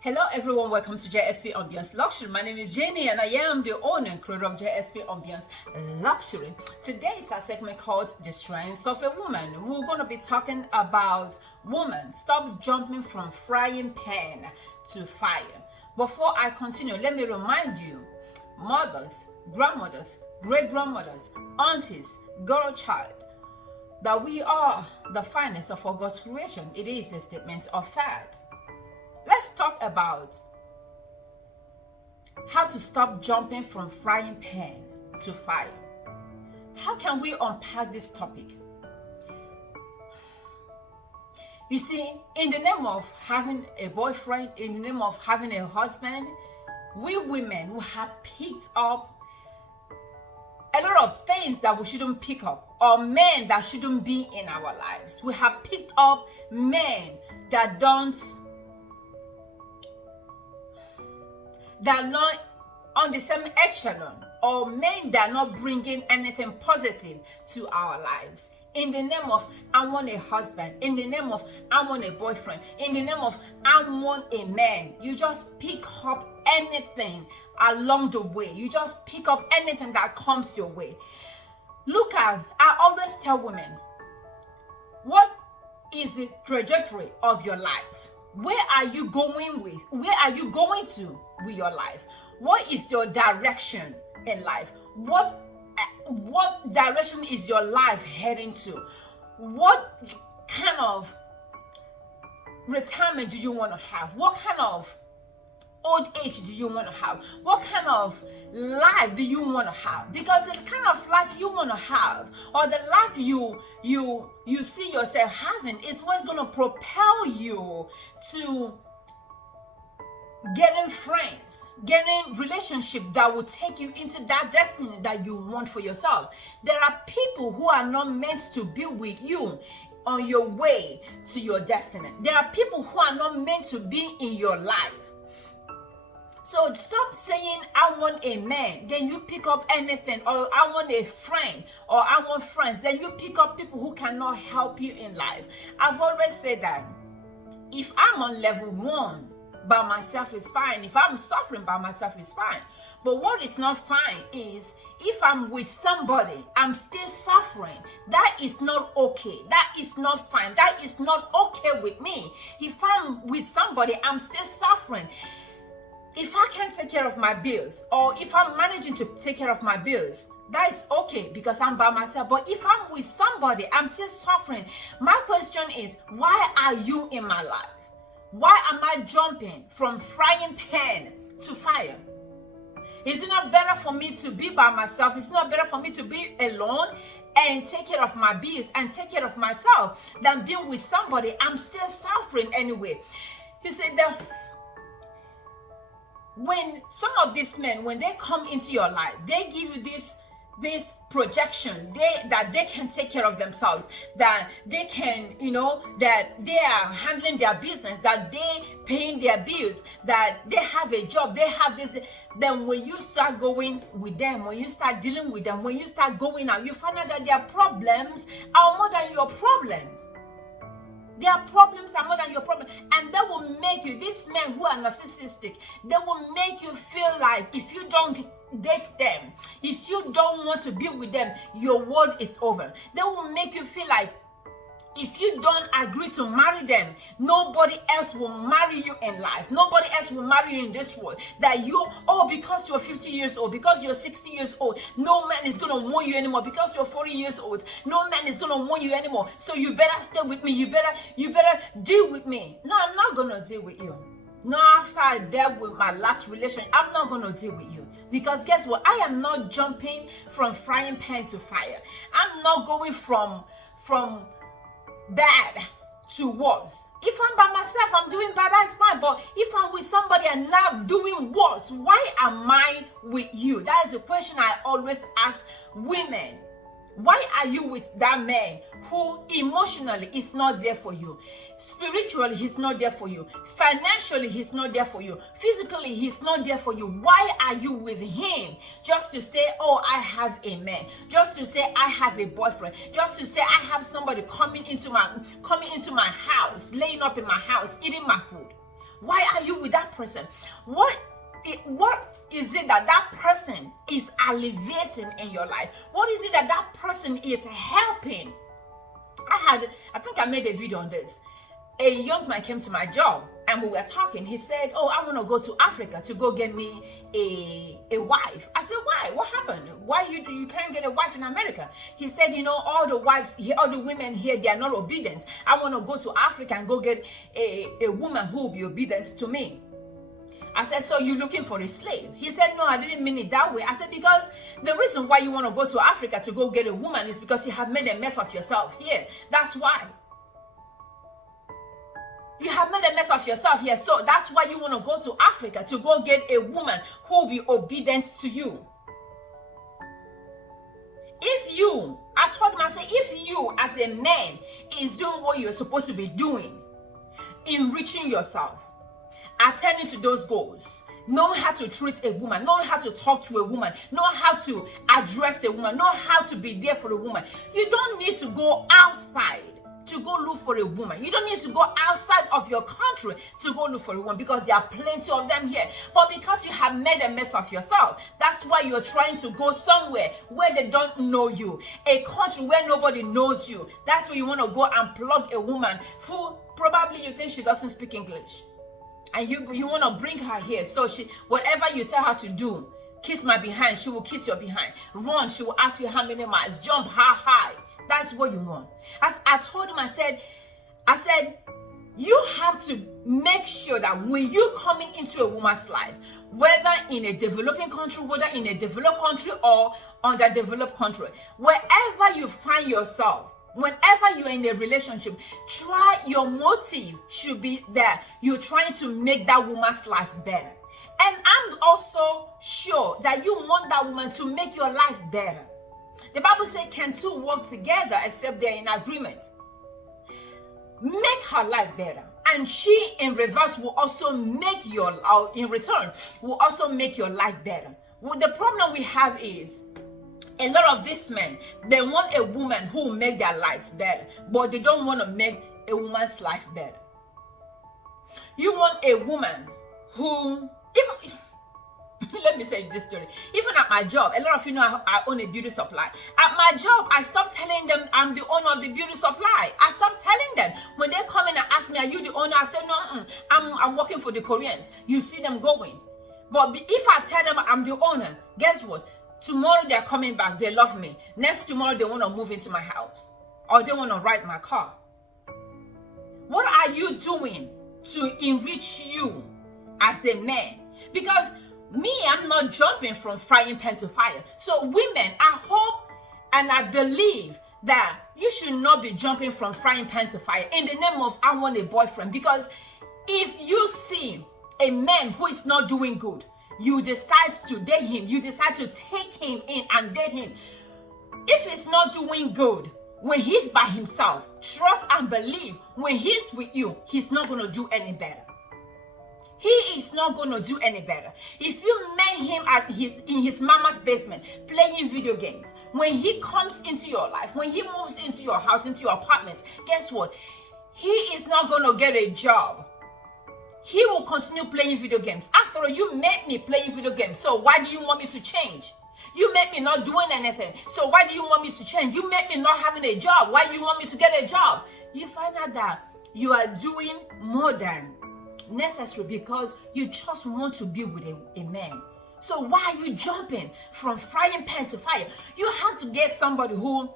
Hello everyone, welcome to JSP Ambience Luxury. My name is Jenny and I am the owner and creator of JSP Ambience Luxury. Today is our segment called The Strength of a Woman. We're going to be talking about women. Stop jumping from frying pan to fire. Before I continue, let me remind you, mothers, grandmothers, great-grandmothers, aunties, girl child, that we are the finest of God's creation. It is a statement of fact. Let's talk about how to stop jumping from frying pan to fire. How can we unpack this topic? You see, in the name of having a boyfriend, in the name of having a husband, we women who have picked up a lot of things that we shouldn't pick up, or men that shouldn't be in our lives. We have picked up men that are not on the same echelon, or men that are not bringing anything positive to our lives. In the name of, I want a husband. In the name of, I want a boyfriend. In the name of, I want a man. You just pick up anything along the way. You just pick up anything that comes your way. Look at, I always tell women, what is the trajectory of your life? Where are you going with? Where are you going to with your life? What is your direction in life? What direction is your life heading to? What kind of retirement do you want to have? What kind of old age do you want to have? What kind of life do you want to have? Because the kind of life you want to have, or the life you see yourself having, is what's going to propel you to getting friends, getting relationship that will take you into that destiny that you want for yourself. There are people who are not meant to be with you on your way to your destiny. There are people who are not meant to be in your life. So stop saying, I want a man, then you pick up anything, or I want a friend, or I want friends, then you pick up people who cannot help you in life. I've always said that if I'm on level 1 by myself is fine. If I'm suffering by myself is fine. But what is not fine is if I'm with somebody, I'm still suffering. That is not okay. That is not fine. That is not okay with me. If I'm with somebody, I'm still suffering. If I can't take care of my bills, or if I'm managing to take care of my bills, that is okay because I'm by myself. But if I'm with somebody, I'm still suffering. My question is, why are you in my life? Why am I jumping from frying pan to fire? Is it not better for me to be by myself? It's not better for me to be alone and take care of my bills and take care of myself than being with somebody? I'm still suffering anyway. You see, when some of these men, when they come into your life, they give you this projection that they can take care of themselves, that they can, that they are handling their business, that they paying their bills, that they have a job, they have this. Then when you start going with them, when you start dealing with them, when you start going out, you find out that their problems are more than your problems. Their problems are more than your problem. And that will make you, these men who are narcissistic, they will make you feel like if you don't date them, if you don't want to be with them, your world is over. They will make you feel like if you don't agree to marry them, nobody else will marry you in life. Nobody else will marry you in this world. That because you're 50 years old, because you're 60 years old, no man is going to want you anymore. Because you're 40 years old, no man is going to want you anymore. So you better stay with me. You better deal with me. No, I'm not going to deal with you. No, after I dealt with my last relationship, I'm not going to deal with you. Because guess what? I am not jumping from frying pan to fire. I'm not going from bad to worse. If I'm by myself, I'm doing bad, that's fine. But if I'm with somebody and now doing worse, why am I with you? That is a question I always ask women. Why are you with that man who emotionally is not there for you? Spiritually, he's not there for you. Financially, he's not there for you. Physically, he's not there for you. Why are you with him? Just to say, oh, I have a man. Just to say, I have a boyfriend. Just to say, I have somebody coming into my house, laying up in my house, eating my food. Why are you with that person? What is it that that person is alleviating in your life? What is it that that person is helping? I think I made a video on this. A young man came to my job and we were talking. He said, oh, I want to go to Africa to go get me a wife. I said, why? What happened? Why you can't get a wife in America? He said, all the wives here, all the women here, they are not obedient. I want to go to Africa and go get a woman who will be obedient to me. I said, so you're looking for a slave? He said, no, I didn't mean it that way. I said, because the reason why you want to go to Africa to go get a woman is because you have made a mess of yourself here. That's why. You have made a mess of yourself here. So that's why you want to go to Africa to go get a woman who will be obedient to you. I told him, I said, if you as a man is doing what you're supposed to be doing, enriching yourself, attending to those goals, knowing how to treat a woman, knowing how to talk to a woman, knowing how to address a woman, knowing how to be there for a woman, you don't need to go outside to go look for a woman. You don't need to go outside of your country to go look for a woman, because there are plenty of them here. But because you have made a mess of yourself, that's why you're trying to go somewhere where they don't know you, a country where nobody knows you. That's where you want to go and plug a woman who probably you think she doesn't speak English. And you want to bring her here, so whatever you tell her to do, kiss my behind, she will kiss your behind. Run, she will ask you how many miles. Jump how high. That's what you want. As I told him, I said, you have to make sure that when you're coming into a woman's life, whether in a developing country, whether in a developed country or underdeveloped country, wherever you find yourself, whenever you're in a relationship, your motive should be that you're trying to make that woman's life better. And I'm also sure that you want that woman to make your life better. The Bible says, can two work together except they're in agreement? Make her life better. And she, in reverse, will also make in return, will also make your life better. Well, the problem we have is, a lot of these men, they want a woman who will make their lives better, but they don't want to make a woman's life better. You want a woman who, let me tell you this story. Even at my job, a lot of you know I own a beauty supply. At my job, I stopped telling them I'm the owner of the beauty supply. I stopped telling them. When they come in and ask me, are you the owner? I say, no, I'm working for the Koreans. You see them going. But if I tell them I'm the owner, guess what? Tomorrow they're coming back. They love me. Next tomorrow they want to move into my house, or they want to ride my car. What are you doing to enrich you as a man? Because me, I'm not jumping from frying pan to fire. So women, I hope and I believe that you should not be jumping from frying pan to fire in the name of I want a boyfriend. Because if you see a man who is not doing good, you decide to date him, you decide to take him in and date him. If he's not doing good, when he's by himself, trust and believe, when he's with you, he's not going to do any better. He is not going to do any better. If you met him in his mama's basement playing video games, when he comes into your life, when he moves into your house, into your apartment, guess what? He is not going to get a job. He will continue playing video games. After all, you met me playing video games, so why do you want me to change? You met me not doing anything, so why do you want me to change? You met me not having a job, why do you want me to get a job? You find out that you are doing more than necessary because you just want to be with a man. So why are you jumping from frying pan to fire? You have to get somebody who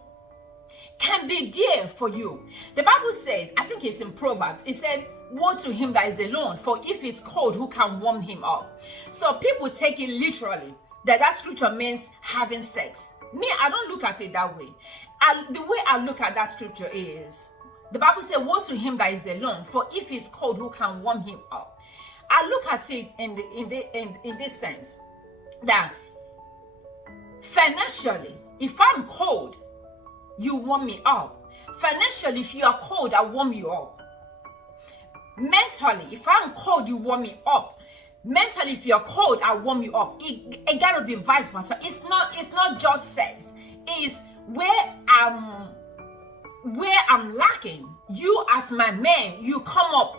can be there for you. The Bible says, I think it's in Proverbs, it said, woe to him that is alone, for if he's cold, who can warm him up? So people take it literally, that scripture means having sex. Me, I don't look at it that way. The way I look at that scripture is, the Bible says, woe to him that is alone, for if he's cold, who can warm him up? I look at it in this sense, that financially, if I'm cold, you warm me up. Financially, if you are cold, I warm you up. Mentally, if I'm cold, you warm me up. Mentally, if you're cold, I warm you up. It gotta be vice versa. It's not just sex. It's where I'm lacking. You as my man, you come up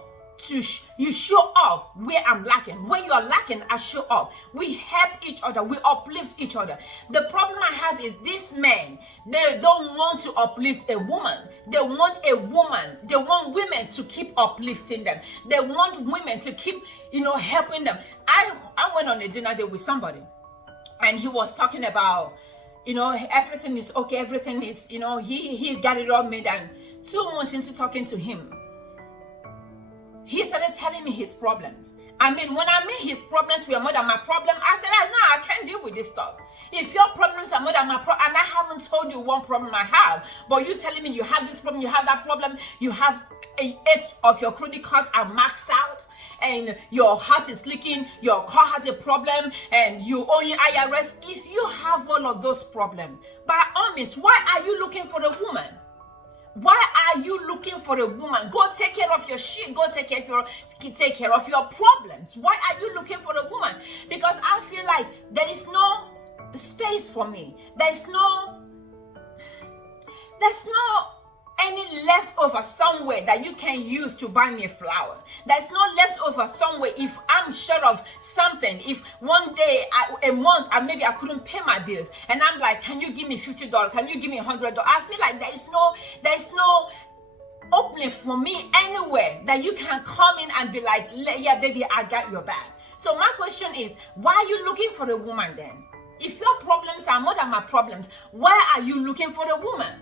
you show up where I'm lacking. When you're lacking, I show up. We help each other. We uplift each other. The problem I have is these men, they don't want to uplift a woman. They want a woman. They want women to keep uplifting them. They want women to keep, helping them. I went on a dinner date with somebody, and he was talking about, everything is okay. Everything is, he got it all made. And 2 months into talking to him, he started telling me his problems. I mean, when I mean his problems were more than my problem, I said, no, I can't deal with this stuff. If your problems are more than my problem, and I haven't told you one problem I have, but you telling me you have this problem, you have that problem, you have 8 of your credit cards are maxed out, and your house is leaking, your car has a problem, and you owe your IRS. If you have all of those problems, by all means, why are you looking for a woman? Why are you looking for a woman? Go take care of your shit. Go take care of your problems. Why are you looking for a woman? Because I feel like there is no space for me. There's no any leftover somewhere that you can use to buy me a flower. There's no leftover somewhere if I'm short of something. If one day, a month, maybe I couldn't pay my bills, and I'm like, can you give me $50? Can you give me $100? I feel like there's no opening for me anywhere that you can come in and be like, yeah, baby, I got your back. So my question is, why are you looking for a woman then? If your problems are more than my problems, why are you looking for a woman?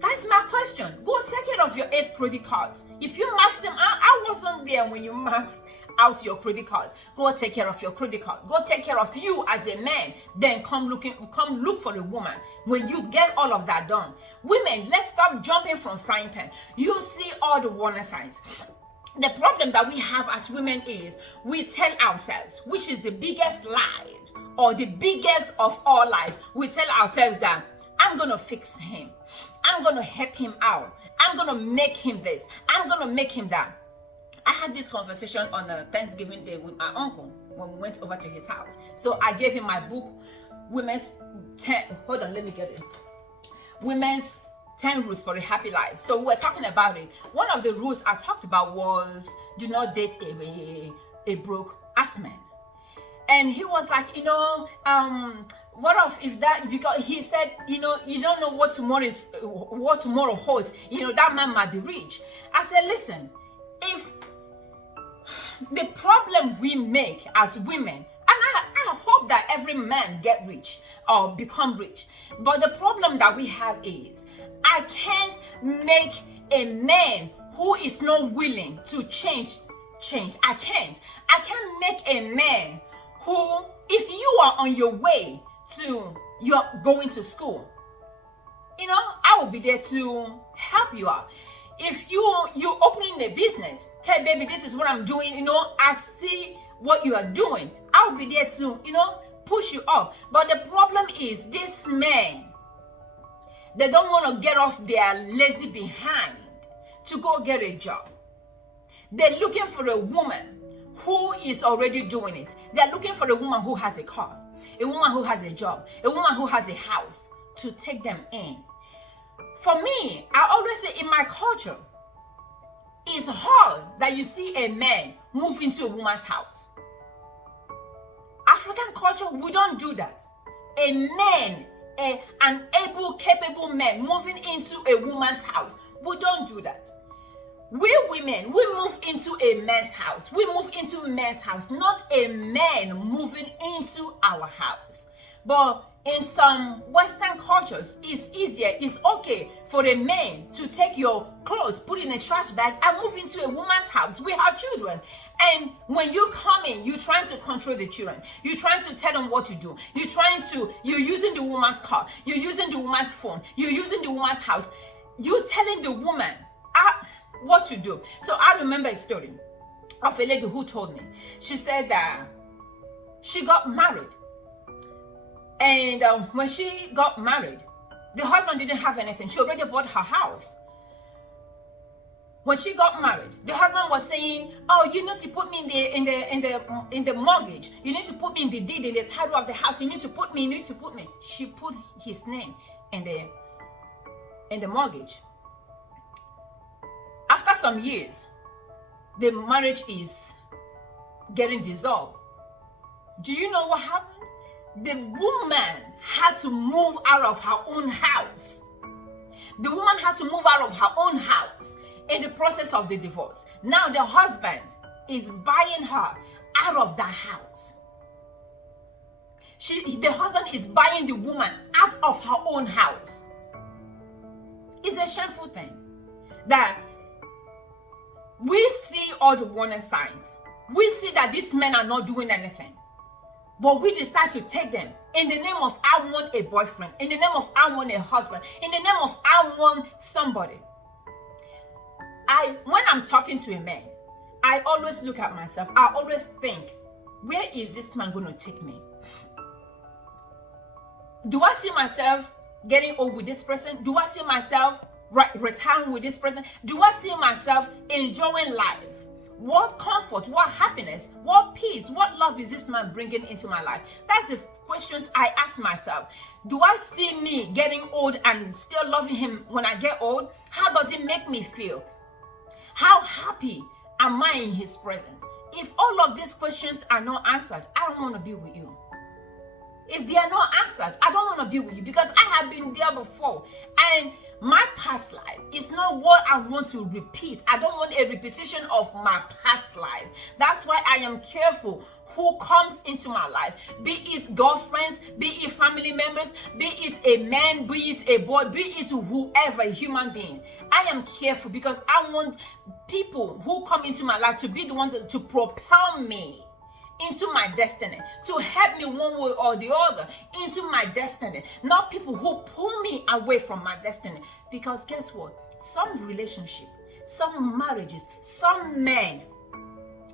That's my question. Go take care of your 8 credit cards. If you max them out, I wasn't there when you maxed out your credit cards. Go take care of your credit card. Go take care of you as a man. Then come look for a woman. When you get all of that done, women, let's stop jumping from frying pan. You see all the warning signs. The problem that we have as women is we tell ourselves, which is the biggest lie or the biggest of all lies. We tell ourselves that I'm going to fix him. I'm going to help him out. I'm going to make him this. I'm going to make him that. I had this conversation on a Thanksgiving Day with my uncle when we went over to his house. So I gave him my book, Women's 10 Rules for a Happy Life. So we were talking about it. One of the rules I talked about was do not date a broke ass man. And he was like, what if that, because he said, you don't know what tomorrow holds. That man might be rich. I said, listen, if the problem we make as women, and I hope that every man get rich or become rich, but the problem that we have is I can't make a man who is not willing to change. I can't make a man who, if you are on your way to you're going to school, I will be there to help you out. If you're opening a business, hey baby, this is what I'm doing, I see what you are doing, I'll be there to push you up. But the problem is these men, they don't want to get off their lazy behind to go get a job. They're looking for a woman who is already doing it. They're looking for a woman who has a car, a woman who has a job, a woman who has a house to take them in. For me, I always say in my culture, it's hard that you see a man move into a woman's house. African culture, we don't do that. A man, an able, capable man moving into a woman's house, we don't do that. We women, we move into a man's house. We move into a man's house, not a man moving into our house. But in some Western cultures, it's easier. It's okay for a man to take your clothes, put in a trash bag, and move into a woman's house. We have children. And when you come in, you're trying to control the children. You're trying to tell them what to do. You're using the woman's car. You're using the woman's phone. You're using the woman's house. You're telling the woman what to do. So I remember a story of a lady who told me. She said that she got married. And when she got married, the husband didn't have anything. She already bought her house. When she got married, the husband was saying, "Oh, you need to put me in the mortgage. You need to put me in the deed, in the title of the house. You need to put me. She put his name in the mortgage. After some years, the marriage is getting dissolved, do you know what happened? The woman had to move out of her own house. The woman had to move out of her own house in the process of the divorce. Now the husband is buying her out of that house. The husband is buying the woman out of her own house. It's a shameful thing that we see all the warning signs. We see that these men are not doing anything. But we decide to take them in the name of I want a boyfriend, in the name of I want a husband, in the name of I want somebody. When I'm talking to a man, I always look at myself. I always think, where is this man going to take me? Do I see myself getting old with this person? Do I see myself retiring with this person? Do I see myself enjoying life? What comfort, what happiness, what peace, what love is this man bringing into my life? That's the questions I ask myself. Do I see me getting old and still loving him when I get old? How does it make me feel? How happy am I in his presence? If all of these questions are not answered, I don't want to be with you. If they are not answered, I don't want to be with you, because I have been there before. And my past life is not what I want to repeat. I don't want a repetition of my past life. That's why I am careful who comes into my life, be it girlfriends, be it family members, be it a man, be it a boy, be it whoever, a human being. I am careful because I want people who come into my life to be the ones to propel me into my destiny, to help me one way or the other into my destiny, not people who pull me away from my destiny. Because guess what? Some relationship, some marriages, some men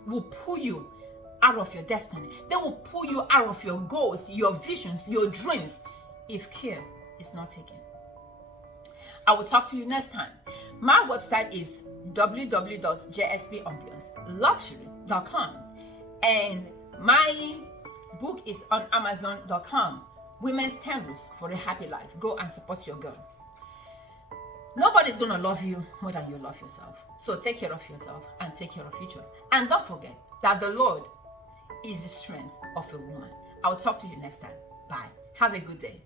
will pull you out of your destiny. They will pull you out of your goals, your visions, your dreams, if care is not taken. I will talk to you next time. My website is www.jsbambienceluxury.com, and my book is on Amazon.com. Women's 10 Rules for a Happy Life. Go and support your girl. Nobody's going to love you more than you love yourself. So take care of yourself and take care of your future. And don't forget that the Lord is the strength of a woman. I'll talk to you next time. Bye. Have a good day.